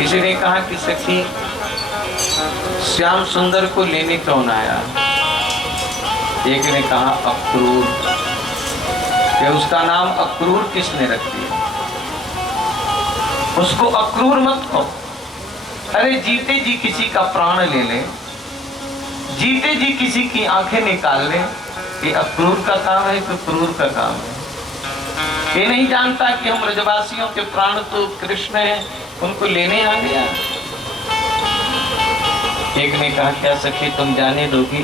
किसी ने कहा कि सखी श्याम सुंदर को लेने कौन आया? एक ने कहा अक्रूर। कि उसका नाम अक्रूर किसने रख दिया? उसको अक्रूर मत कहो। अरे जीते जी किसी का प्राण ले ले, जीते जी किसी की आंखें निकाल ले, ये अक्रूर का काम है कि क्रूर का काम है? ये नहीं जानता कि हम ब्रजवासियों के प्राण तो कृष्ण हैं, उनको लेने आ गया। एक ने कहा क्या सखी तुम जाने दोगी?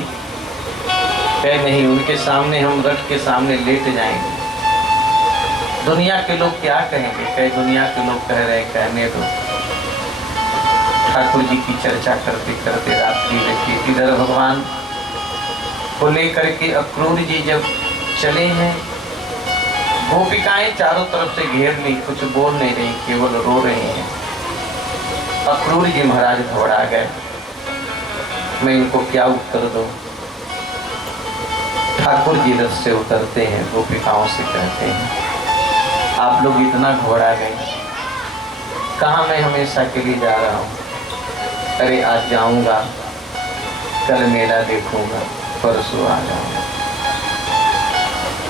कह नहीं, उनके सामने हम रथ के सामने लेट जाएंगे, दुनिया के लोग क्या कहेंगे? कहे दुनिया के लोग कह रहे कहने दो। ठाकुर जी की चर्चा करते करते रात्रि रखी। इधर भगवान को लेकर के अक्रूर जी जब चले हैं, गोपिकाएं चारों तरफ से घेर ली, कुछ बोल नहीं रही, केवल रो रही हैं। अक्रूर जी महाराज घबरा गए, मैं इनको क्या उत्तर दूं? ठाकुर जी रथ से उतरते हैं, गोपिकाओं से कहते हैं आप लोग इतना घबरा गए, कहाँ मैं हमेशा के लिए जा रहा हूँ? अरे आज जाऊंगा, कल मेला देखूंगा, परसों आ जाऊंगा।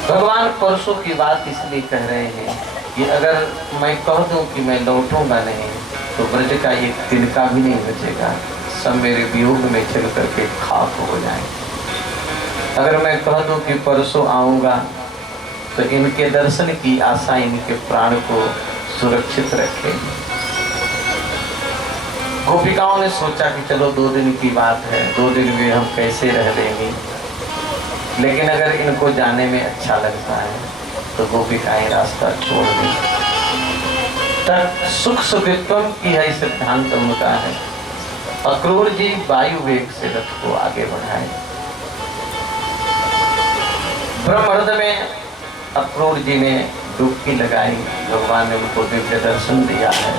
भगवान परसों की बात इसलिए कह रहे हैं कि अगर मैं कह दूं कि मैं लौटूंगा नहीं तो ब्रज का एक तिनका भी नहीं बचेगा, सब मेरे वियोग में चल करके खाक हो जाएंगे। अगर मैं कह दूं कि परसों आऊंगा तो इनके दर्शन की आशा इनके प्राण को सुरक्षित रखेगी। गोपिकाओं ने सोचा कि चलो 2 दिन की बात है, 2 दिन में हम कैसे रह लेंगे, लेकिन अगर इनको जाने में अच्छा लगता है तो गोपिकाएं रास्ता छोड़ दी। तब सुख सुखित्वम की है सिद्धांत उनका है। अक्रूर जी वायु वेग से रथ को आगे बढ़ाए। ब्रह्मर्द में अक्रूर जी ने डुबकी लगाई, भगवान ने उनको दिव्य दर्शन दिया है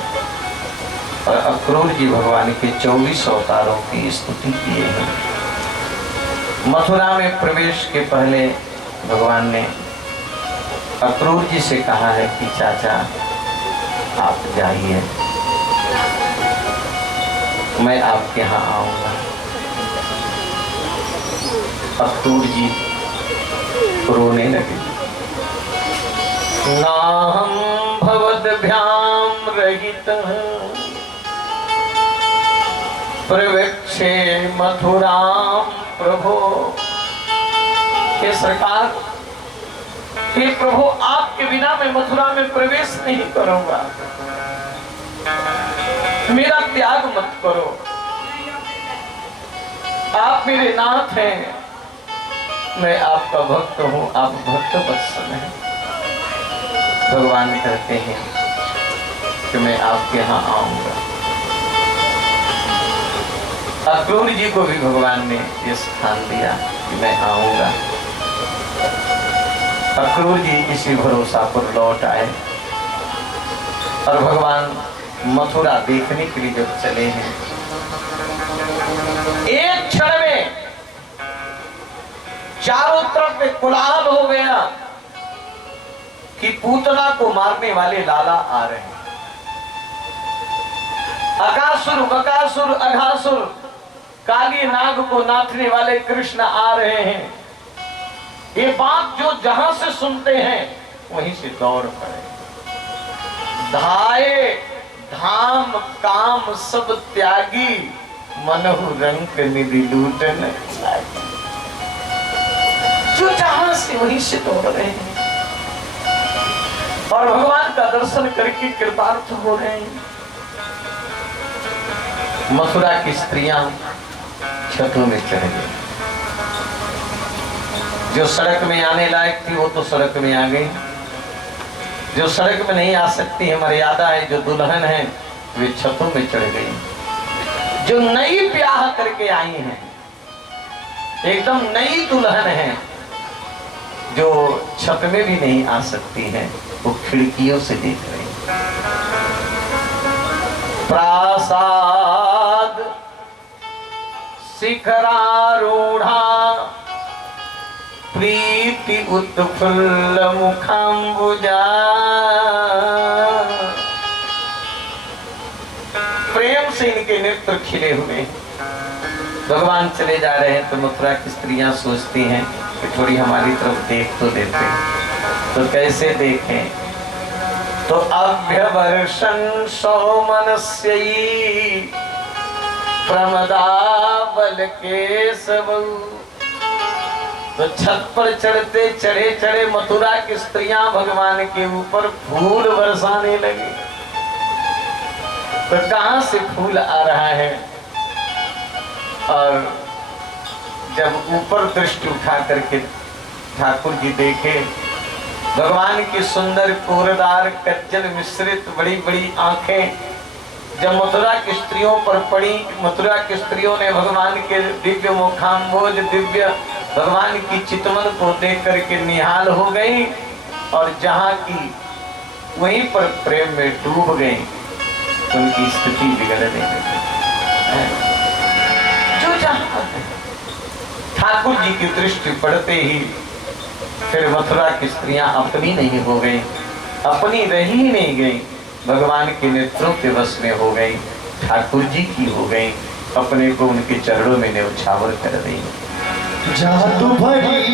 और अक्रूर जी भगवान के 24 अवतारों की स्तुति किए हैं। मथुरा में प्रवेश के पहले भगवान ने अक्रूर जी से कहा है कि चाचा आप जाइए, मैं आपके यहाँ आऊंगा। अक्रूर जी रोने लगे। नाहं भवद्भ्याम रहितः प्रवेक्षे मथुराम प्रभो। हे सरकार, हे प्रभु, आपके बिना मैं मथुरा में प्रवेश नहीं करूंगा, मेरा त्याग मत करो। आप मेरे नाथ हैं, मैं आपका भक्त हूं, आप भक्त वत्सल हैं। भगवान कहते हैं कि मैं आपके यहाँ आऊंगा। अक्रूर जी को भी भगवान ने ये स्थान दिया कि मैं आऊंगा। अक्रूर जी इसी भरोसा पर लौट आए और भगवान मथुरा देखने के लिए जब चले हैं, एक क्षण में चारों तरफ में कोलाहल हो गया कि पूतना को मारने वाले लाला आ रहे हैं। अकासुर, बकासुर, अघासुर, काली नाग को नाथने वाले कृष्ण आ रहे हैं। ये बात जो जहां से सुनते हैं वहीं से दौड़ पड़े। धाये धाम काम सब त्यागी, मनहु रंग निधि लूटन लागी। जो जहां से वहीं से दौड़ रहे हैं और भगवान का दर्शन करके कृतार्थ हो रहे हैं। मथुरा की स्त्रियां छतों में चढ़ गई। जो सड़क में आने लायक थी वो तो सड़क में आ गई, जो सड़क में नहीं आ सकती है, मर्यादा है, जो दुल्हन है वे छतों में चढ़ गई। जो नई ब्याह करके आई हैं, एकदम नई दुल्हन है, जो छत में भी नहीं आ सकती है, वो खिड़कियों से देख रही। प्रासाद शिखरारूढ़ा प्रीति उत्फुल्ल मुखाम्बुजा, प्रेम से इनके नेत्र खिले हुए हैं। भगवान चले जा रहे हैं तो मथुरा की स्त्रियां सोचती हैं कि थोड़ी हमारी तरफ देख तो देते। तो कैसे देखें? तो अभ्यवर्षण सौमनस्यई प्रमदावल केशवौ। तो छत पर चढ़ते चढ़े चढ़े मथुरा की स्त्रियां भगवान के ऊपर फूल बरसाने लगी। तो कहां से फूल आ रहा है? और जब ऊपर दृष्टि उठा करके ठाकुर जी देखे भगवान की सुंदर कोरदार कज्जल मिश्रित बड़ी बड़ी आंखें जब मथुरा की स्त्रियों पर पड़ी, मथुरा की स्त्रियों ने भगवान के दिव्य मुखाम्बोज दिव्य भगवान की चितवन को देख करके निहाल हो गई और जहां की वहीं पर प्रेम में डूब गई। उनकी स्थिति बिगड़ने लगी। जो जहां ठाकुर जी की दृष्टि पड़ते ही फिर मथुरा की स्त्रियां अपनी नहीं हो गई, अपनी रही ही नहीं गई, भगवान के नेत्रों के वश में हो गई, ठाकुर जी की हो गई, अपने को उनके चरणों में न्यौछावर कर दी। जादू भरी